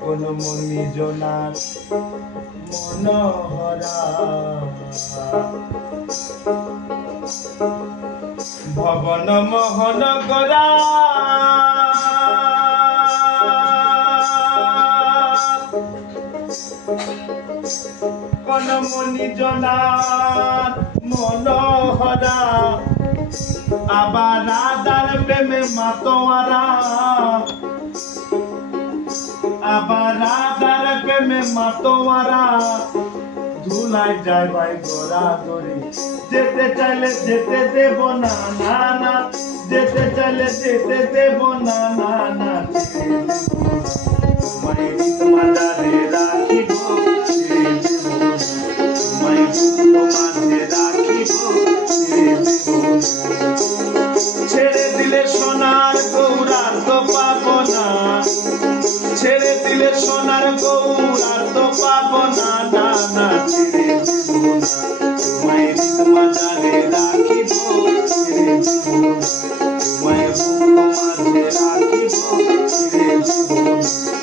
কোন মনি জনার মনোহরা ভবন মোহন করা কোন মনি জনার মনোহরা আবার রাধার প্রেমে মাতোয়ারা আবার রাধার প্রেমে মাতোয়ারা ধুলাই যায় ভাই গোরা গরি যেতে চাইলে যেতে দেব না না না যেতে চাইলে যেতে দেব না না না তোমায় মাঝারে রাখিব তোমায় মাঝে রাখিব ছেড়ে দিলে সোনার গৌরার তো পাবো না ছেড়ে দিলে সোনার গৌরার তো পাবো না না না ছেড়ে দেব না তোমায় মাঝারে রাখিব ছেড়ে দেব না তোমায় মাঝে রাখিব ছেড়ে দেব না